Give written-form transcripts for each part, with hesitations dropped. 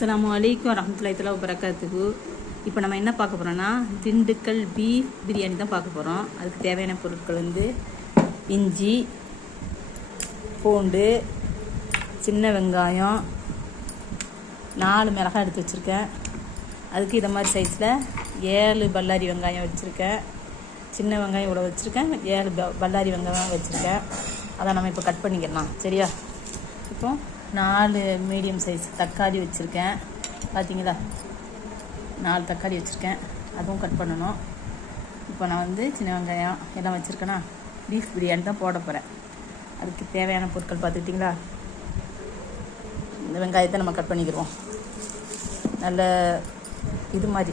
அஸ்ஸலாமு அலைக்கும் வரஹ்மத்துல்லாஹி தஆலா வபரகாத்துஹு. இப்போ நம்ம என்ன பார்க்க போகிறோன்னா திண்டுக்கல் பீஃப் பிரியாணி தான் பார்க்க போகிறோம். அதுக்கு தேவையான பொருட்கள் வந்து இஞ்சி, பூண்டு, சின்ன வெங்காயம், 4 மிளகாய் எடுத்து வச்சுருக்கேன். அதுக்கு இதை மாதிரி சைஸில் 7 பல்லாரி வெங்காயம் வச்சுருக்கேன். சின்ன வெங்காயம் இவ்வளோ வச்சுருக்கேன். 7 பல்லாரி வெங்காயம் வச்சுருக்கேன். அதை நம்ம இப்போ கட் பண்ணிக்கலாம். சரியா? இப்போ 4 மீடியம் சைஸ் தக்காளி வச்சுருக்கேன். பார்த்தீங்களா? 4 தக்காளி வச்சுருக்கேன். அதுவும் கட் பண்ணணும். இப்போ நான் வந்து சின்ன வெங்காயம் எல்லாம் வச்சுருக்கேன்னா பீஃப் பிரியாணி தான் போட போகிறேன். அதுக்கு தேவையான பொருட்கள் பார்த்துக்கிட்டிங்களா? இந்த வெங்காயத்தை நம்ம கட் பண்ணிக்கிடுவோம். நல்ல இது மாதிரி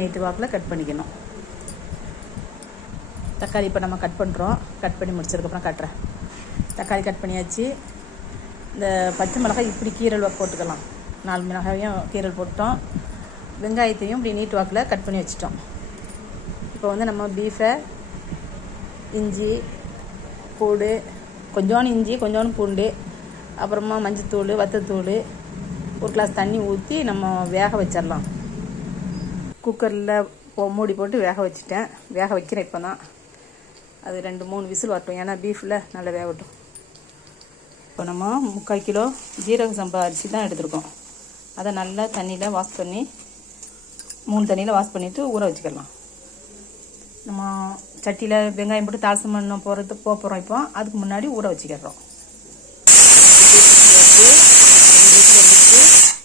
நீட்டு வாக்கில் கட் பண்ணிக்கணும். தக்காளி இப்போ நம்ம கட் பண்ணுறோம். கட் பண்ணி முடிச்சதுக்கப்புறம் காட்டுறேன். தக்காளி கட் பண்ணியாச்சு. இந்த பச்சை மிளகாய் இப்படி கீரல் போட்டுக்கலாம். 4 மிளகாயும் கீரல் போட்டோம். வெங்காயத்தையும் இப்படி நீட்டு வாக்கில் கட் பண்ணி வச்சிட்டோம். இப்போ வந்து நம்ம பீஃபை இஞ்சி, பூண்டு, கொஞ்சோண்டு இஞ்சி கொஞ்சோண்டு பூண்டு, அப்புறமா மஞ்சத்தூள், வத்தத்தூள், 1 கிளாஸ் தண்ணி ஊற்றி நம்ம வேக வச்சிடலாம். குக்கரில் மூடி போட்டு வேக வச்சுட்டேன். வேக வைக்கிறேன். இப்போ தான் அது 2-3 விசில் வரட்டும். ஏன்னா பீஃபில் நல்லா வேகட்டும். இப்போ நம்ம 3/4 கிலோ ஜீரக சம்பா அரிசி தான் எடுத்துருக்கோம். அதை நல்லா தண்ணியில் வாஷ் பண்ணி 3 தண்ணியில் வாஷ் பண்ணிவிட்டு ஊற வச்சுக்கலாம். நம்ம சட்டியில் வெங்காயம் போட்டு தாளசம் பண்ண போகிறோம். இப்போ அதுக்கு முன்னாடி ஊற வச்சுக்கிறோம்.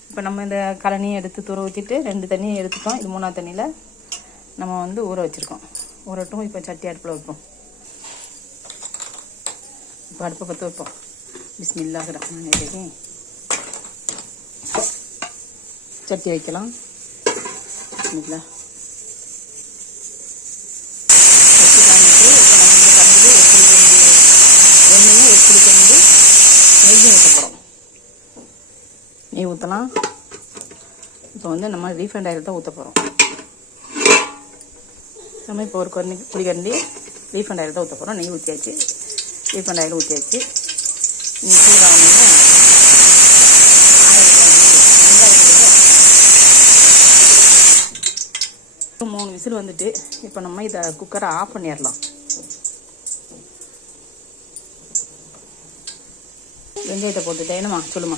இப்போ நம்ம இந்த கழனியை எடுத்து தூர ஊற்றிட்டு 2 தண்ணியை எடுத்துட்டோம். இது 3ஆவது தண்ணியில் நம்ம வந்து ஊற வச்சுருக்கோம். ஊறட்டும். இப்போ சட்டி அடுப்பில் வைப்போம். இப்போ அடுப்பை பற்ற வைப்போம். பிஸ்மில்லாஹிர் ரஹ்மானிர் ரஹீம். சட்டி வைக்கலாம். பிஸ்மில்லா. சட்டி காமிட்டு இப்போ நம்ம வந்து எண்ணெயும் 1 புளி கரண்டி நெய்யும் ஊற்ற போகிறோம். நெய் ஊற்றலாம். இப்போ வந்து நம்ம ரீஃபைண்ட் ஆயில் தான் ஊற்ற போகிறோம். நம்ம இப்போ 1 புளிக்கரண்டி ரீஃபைண்ட் ஆயில் தான் ஊற்ற போகிறோம். நெய் ஊற்றியாச்சு. ரீஃபைண்ட் ஆயில் ஊற்றியாச்சு. சூடாகணும்னா 3 விசில் வந்துட்டு இப்போ நம்ம இதை குக்கரை ஆஃப் பண்ணிடலாம். வெங்காயத்தை போட்டுட்டேன். என்னம்மா சொல்லுமா?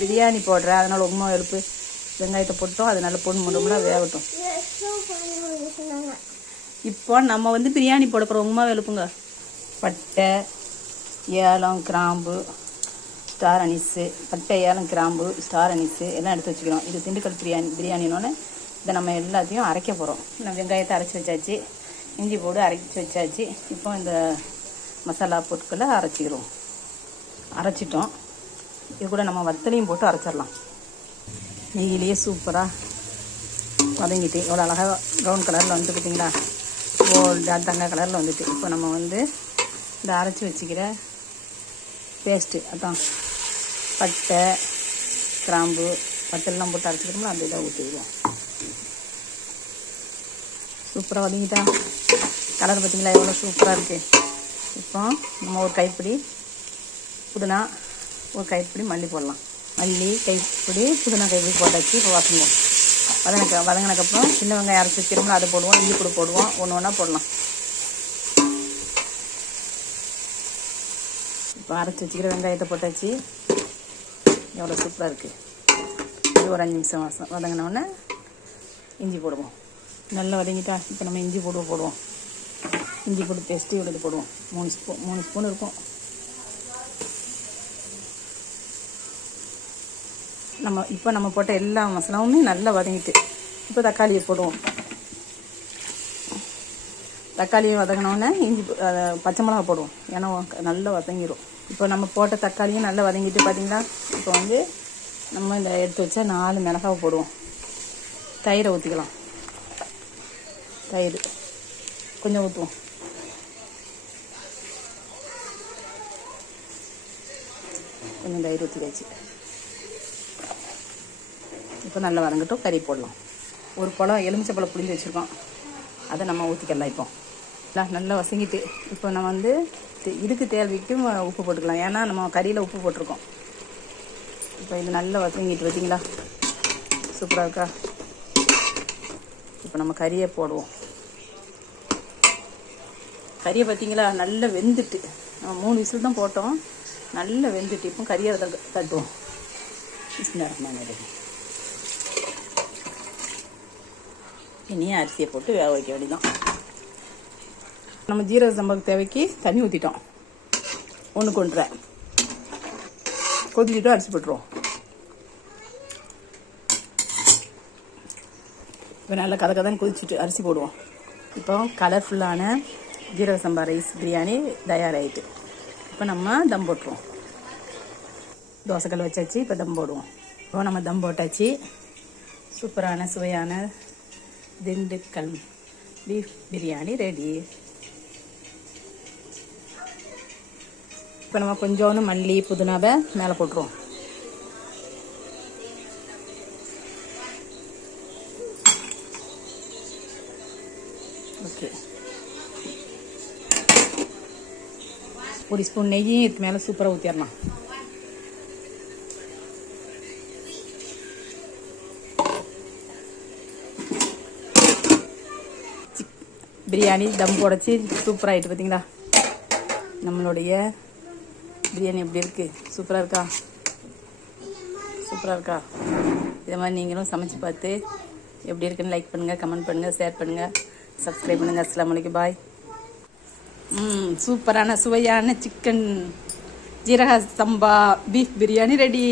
பிரியாணி போடுறேன். அதனால் உப்புமா எழுப்பு வெங்காயத்தை போட்டோம். அது நல்லா பொண்ணு முடுமுனா வேகட்டும். இப்போ நம்ம வந்து பிரியாணி போட போகிறோம். உப்புமா எழுப்புங்க. பட்டை, ஏலம், கிராம்பு, ஸ்டார் அனிஸு, பட்டை, ஏலம், கிராம்பு, ஸ்டார் அனிஸு எல்லாம் எடுத்து வச்சுக்கிறோம். இது திண்டுக்கல் பிரியாணினோன்னு இதை நம்ம எல்லாத்தையும் அரைக்க போகிறோம். நம்ம வெங்காயத்தை அரைச்சி வச்சாச்சு. இஞ்சி போடு அரைச்சி வச்சாச்சு. இப்போ இந்த மசாலா பொருட்களை அரைச்சிக்கிறோம். அரைச்சிட்டோம். இது கூட நம்ம வத்தலையும் போட்டு அரைச்சிடலாம். நெய்யிலேயே சூப்பராக வதங்கிட்டு எவ்வளோ அழகாக ப்ரௌன் கலரில் வந்து பார்த்தீங்களா? கோல்டாக தங்க கலரில் வந்துட்டு இப்போ நம்ம வந்து இந்த அரைச்சி வச்சுக்கிற பேஸ்ட்டு, அதான் பட்டை, கிராம்பு, வத்தல்லாம் போட்டு அரைச்சிக்கிறோம்ல, அந்த இதை ஊற்றிடுவோம். சூப்பராக வதங்கிட்டா கலர் பார்த்தீங்களா? எவ்வளோ சூப்பராக இருக்குது. இப்போ நம்ம ஒரு கைப்பிடி புதினா, ஒரு கைப்பிடி மல்லி போடலாம். மல்லி கைப்பிடி, புதினா கைப்பிடி போட்டாச்சு. இப்போ வதங்குவோம். வதங்கினதுக்கப்புறம் சின்ன வெங்காயம் அரைச்சி வச்சிருந்தோம்னா அதை போடுவோம். இஞ்சி கூட போடுவோம். ஒன்றா போடலாம். இப்போ அரைச்சி வச்சுக்கிற வெங்காயத்தை போட்டாச்சு. எவ்வளோ சூப்பராக இருக்குது. இது ஒரு 5 நிமிஷம் வதங்கினோடனே இஞ்சி போடுவோம். நல்லா வதங்கிட்டா இப்போ நம்ம இஞ்சி போடுவோம். இஞ்சி போட்டு பேஸ்ட்டு இவ்வளோ போடுவோம். 3 ஸ்பூன் இருக்கும். இப்போ நம்ம போட்ட எல்லா மசாலாவுமே நல்லா வதங்கிட்டு இப்போ தக்காளியை போடுவோம். தக்காளியை வதங்கினோடனே இஞ்சி பச்சை மிளகா போடுவோம். ஏன்னா நல்லா வதங்கிடும். இப்போ நம்ம போட்ட தக்காளியும் நல்லா வதங்கிட்டு பார்த்தீங்களா? இப்போ வந்து நம்ம இந்த எடுத்து வச்சா 4 மிளகாவை போடுவோம். தயிரை ஊற்றிக்கலாம். தயிர் கொஞ்சம் ஊற்றுவோம். கொஞ்சம் தயிர் ஊற்றிக்காச்சு. இப்போ நல்லா வதங்கட்டும். கறி போடலாம். ஒரு பழம் எலுமிச்சப்பழம் புளிஞ்சு வச்சுருக்கோம். அதை நம்ம ஊற்றிக்கலாம். இப்போ நல்லா வசங்கிட்டு இப்போ நம்ம வந்து இதுக்கு தேவைக்கும் உப்பு போட்டுக்கலாம். ஏன்னா நம்ம கறியில் உப்பு போட்டிருக்கோம். இப்போ இது நல்லா வதங்கிட்டு பார்த்தீங்களா, சூப்பராக இருக்கா. இப்போ நம்ம கறியை போடுவோம். கறியை பார்த்தீங்களா நல்லா வெந்துட்டு, நம்ம 3 விசில் தான் போட்டோம், நல்லா வெந்துட்டு. இப்போ கறியை தட்டுவோம். இனி அரிசியை போட்டு வேக வைக்க வேண்டியதான். நம்ம ஜீரக சம்பாவுக்கு தேவைக்கு தண்ணி ஊற்றிட்டோம், 1 1/4 கொதிச்சுட்டு அரிசி போட்டுருவோம். இப்போ நல்லா கதன்னு கொதிச்சுட்டு அரிசி போடுவோம். இப்போ கலர்ஃபுல்லான ஜீரக சம்பா ரைஸ் பிரியாணி தயாராகிட்டு. இப்போ நம்ம தம் போட்டுருவோம். தோசைக்கல் வச்சாச்சு, இப்போ தம் போடுவோம். இப்போ நம்ம தம் போட்டாச்சு. சூப்பரான சுவையான திண்டுக்கல் பீஃப் பிரியாணி ரெடி. இப்போ நம்ம கொஞ்சோண்டு மல்லி புதினாவை மேலே போட்டுருவோம். ஓகே, 1 ஸ்பூன் நெய்யும் இதுக்கு மேலே சூப்பராக ஊற்றிடலாம். பிரியாணி தம் போடச்சு சூப்பராகிட்டு பார்த்தீங்களா. நம்மளுடைய பிரியாணி எப்படி இருக்குது? சூப்பராக இருக்கா? சூப்பராக இருக்கா? இதை மாதிரி நீங்களும் சமைச்சு பார்த்து எப்படி இருக்குன்னு லைக் பண்ணுங்கள், கமெண்ட் பண்ணுங்கள், ஷேர் பண்ணுங்கள், சப்ஸ்கிரைப் பண்ணுங்கள். அஸ்ஸலாமு அலைக்கும், பாய். சூப்பரான சுவையான சிக்கன் ஜீரக சம்பா பீஃப் பிரியாணி ரெடி.